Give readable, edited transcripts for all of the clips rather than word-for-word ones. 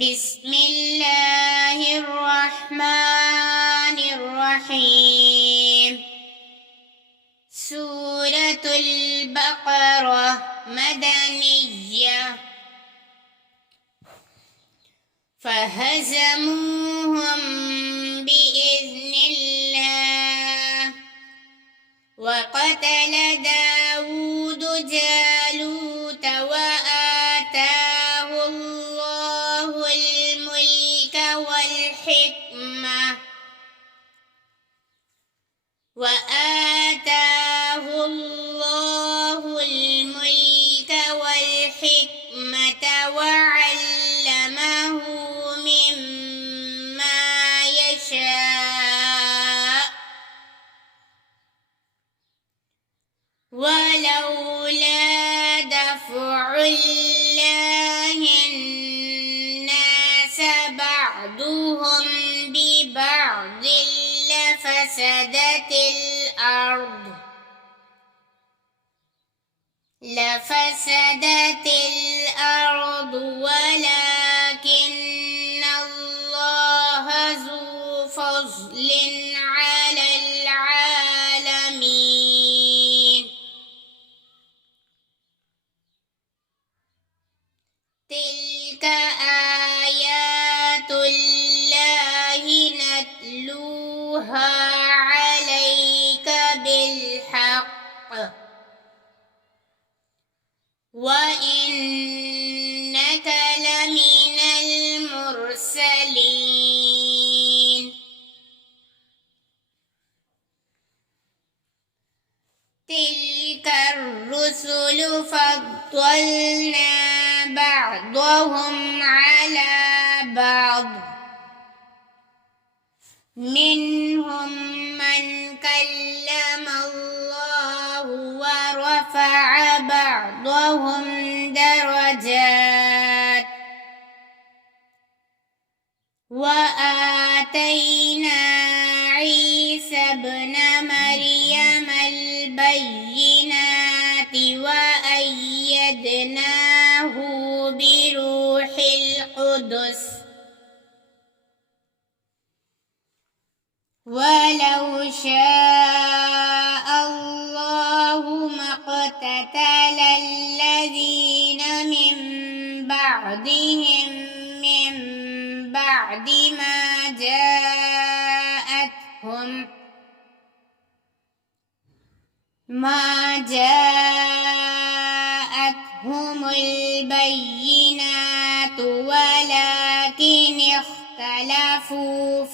بسم الله الرحمن الرحيم. سورة البقرة مدنية. فهزموهم بإذن الله وقتل داود جالوت وآتاه الله الملك والحكمة وعلمه مما يشاء ولولا دفع الله الناس بعضهم ببعض لفسدت الأرض ولكن الله ذو فضل على العالمين. تلك آيات الله نتلوها عليك بالحق وإنك لمن المرسلين. تلك الرسل فضلنا بعضهم على بعض منهم من كلم الله ورفع بعضهم درجات وآتينا عيسى ابن مريم البينات وأيدناه بروح القدس ولو شاء الله ما اقتتل الذين من بعدهم من بعد ما جاءتهم البينات ولكن اختلفوا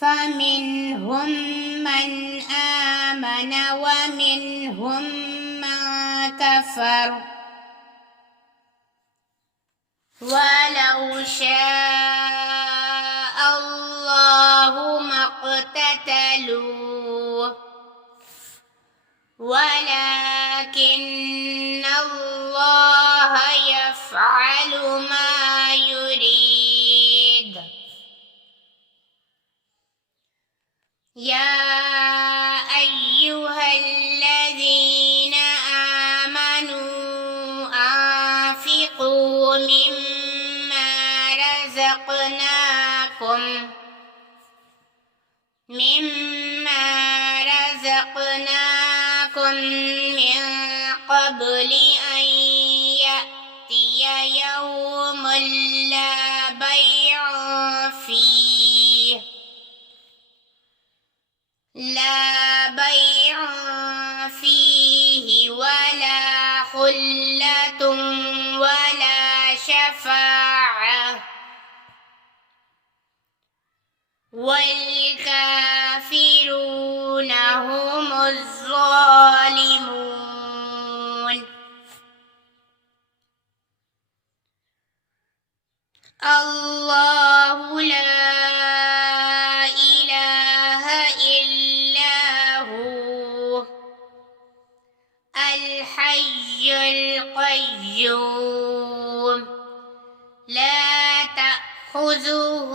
فمنهم من آمن ومنهم من كفر ولو شاء الله ما اقتتلوا ولكن الله يفعل ما يريد. يا أيها الذين آمنوا أنفقوا مما رزقناكم من قبل أن يأتي يوم لا بيع فيه ولا خلة ولا شفاعة والكافرون هم الظالمون. الله لا إله إلا هو الحي القيوم لا تأخذه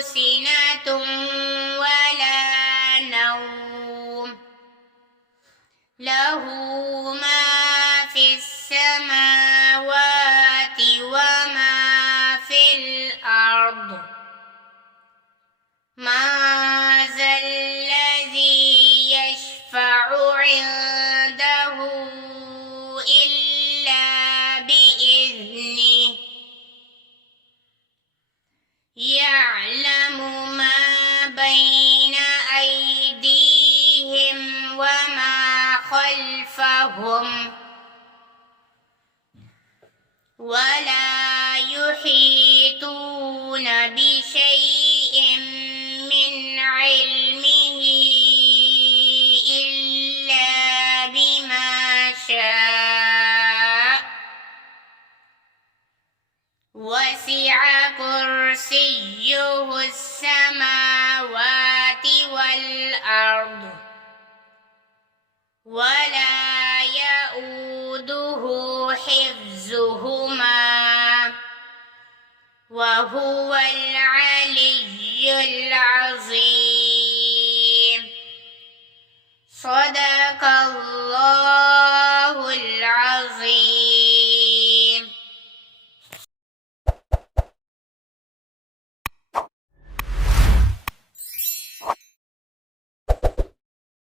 سنة ولا نوم له ما في السماوات ولا يحيطون بشيء من علمه إلا بما شاء وسع كرسيه السماوات والأرض ولا يئوده حفظهما وهو العلي العظيم صدق الله العظيم.